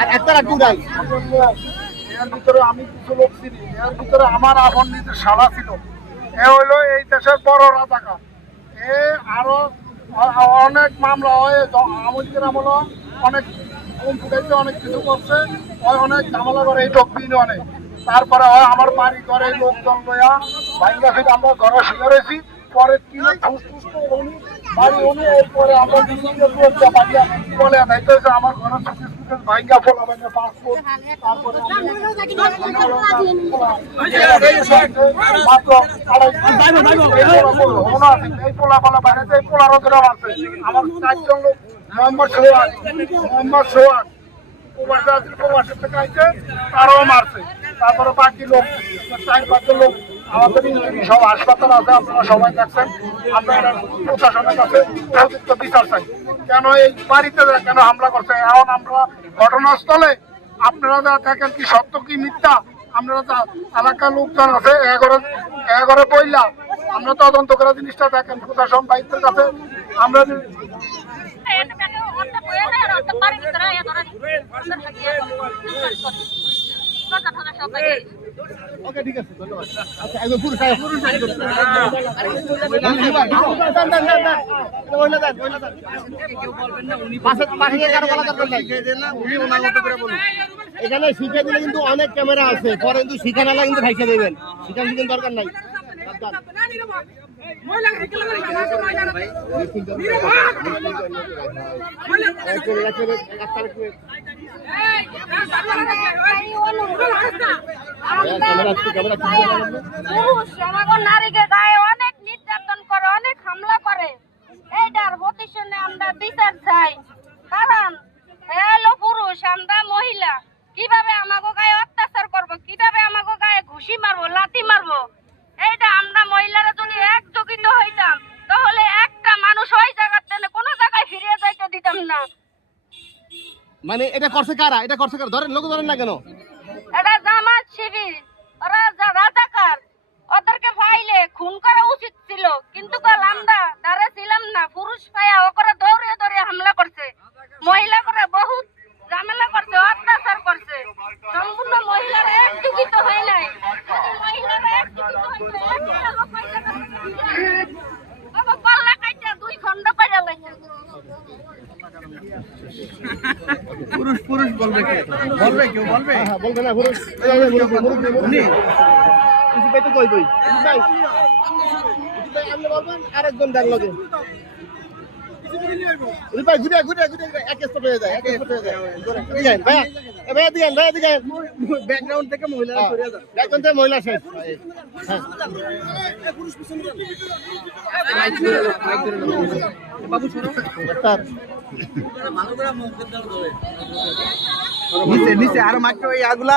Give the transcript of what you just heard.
আর একটা রাখি নাই এর ভিতরে আমি কিছু লোক চিনি, এর ভিতরে আমার আপন নিজের শালা ছিল। এ হইলো এই দেশের বড় রাজাকার। এ আরো অনেক মামলা হয়, আওয়ামী লীগের আমলে অনেক ঘুম ফুটাইছে, অনেক কিছু করছে, অনেক ঝামেলা করে এই টকবিন অনেক। তারপরে হয় আমার বাড়ি ঘরে লোকজন লয়া ভাইঙ্গা ফিরে আমরা ঘরে শুয়ে রয়েছি। পরে কিনে ঠুস ঠুস করে উনি বাড়ি উনি এরপরে আমরা বলে নাইতে আমার ঘরে ভাইঙ্গা ফোলা ভাইঙ্গা পাসপোর্ট। তারপরে এই পোলা পালা বাইরে এই পোলারও ধরে মারছে আমার 4 জন লোক। মোহাম্মদ সোহাগ প্রবাসের থেকে আইছে, তারাও মারছে। তারপরে বাকি লোক 4-5 জন লোক আমাদের সব হাসপাতাল আছে, আপনারা সবাই দেখছেন। আমরা প্রশাসনের কাছে উপযুক্ত বিচার চাই। কেন এই বাড়িতে কেন হামলা করছে? এখন আমরা ঘটনাস্থলে আপনারা যা দেখেন কি সত্য কি মিথ্যা, আপনারা যা এলাকার লোকজন আছে এগারো পয়লা আমরা তদন্ত করে জিনিসটা দেখেন প্রশাসন দায়িত্বের কাছে। আমরা ওকে ঠিক আছে, ধন্যবাদ। আচ্ছা একদম পুরুষ এখানে শিখে দিলে কিন্তু অনেক ক্যামেরা আছে, পরে কিন্তু শিখে নালা কিন্তু ভাইসা দেবেন, শিখান শিখেন দরকার নাই। নারীকে গায়ে অনেক নির্যাতন করে, অনেক হামলা করে। এইটার প্রতিশোধে আমরা বিচার চাই। কারণ হলো পুরুষ, আমরা মহিলা, কিভাবে আমাকে গায়ে অত্যাচার করবো, কিভাবে আমাকে গায়ে ঘুষি মারবো, লাথি মারবো। এইটা আমরা মহিলারা যদি একযোগিত হইতাম তাহলে একটা মানুষ ওই জায়গার থেকে কোনো জায়গায় ফিরে যাইতে দিতাম না। মানে এটা করছে কারা? এটা করছে কারা? ধরেন লোক ধরেন না কেন? এটা জামাত শিবির, ওরা রাজাকার। ওদেরকে ফাইলে খুন করা উচিত ছিল, কিন্তু কাল আমরা দাঁড়া ছিলাম না। পুরুষ পায়া ওরা দৌড়ে দৌড়ে হামলা করছে, মহিলা করে বহুত ঝামেলা করছে, অত্যাচার করছে। সম্পূর্ণ মহিলারা একযোগিত হয় নাই। যদি মহিলারা একযোগিত হইতো একটা লোক পাল্লা কাইটা 2 খন্ড করে লাইছে। পুরুষ পুরুষ বলবে কে? বলবে কেউ? বলবে? হ্যাঁ বলবে না পুরুষ। উনি ভাই তো কই কই ভাই আপনি বলবেন আরেকজন ডাক লাগে ভাই ঘুরে ঘুরে ঘুরে এক স্পট হয়ে যায়, এক স্পট হয়ে যায়। দিগান ভাই ভাই দিগান ভাই দিগান ব্যাকগ্রাউন্ড থেকে মহিলারা সরে যান। ব্যাকগ্রাউন্ড থেকে মহিলা শেষ। হ্যাঁ পুরুষ পিছনে যান। বাবু সরো। ভালো করে মুখ দাও ধরে। নিচে নিচে আর মাত্র এই আগুলা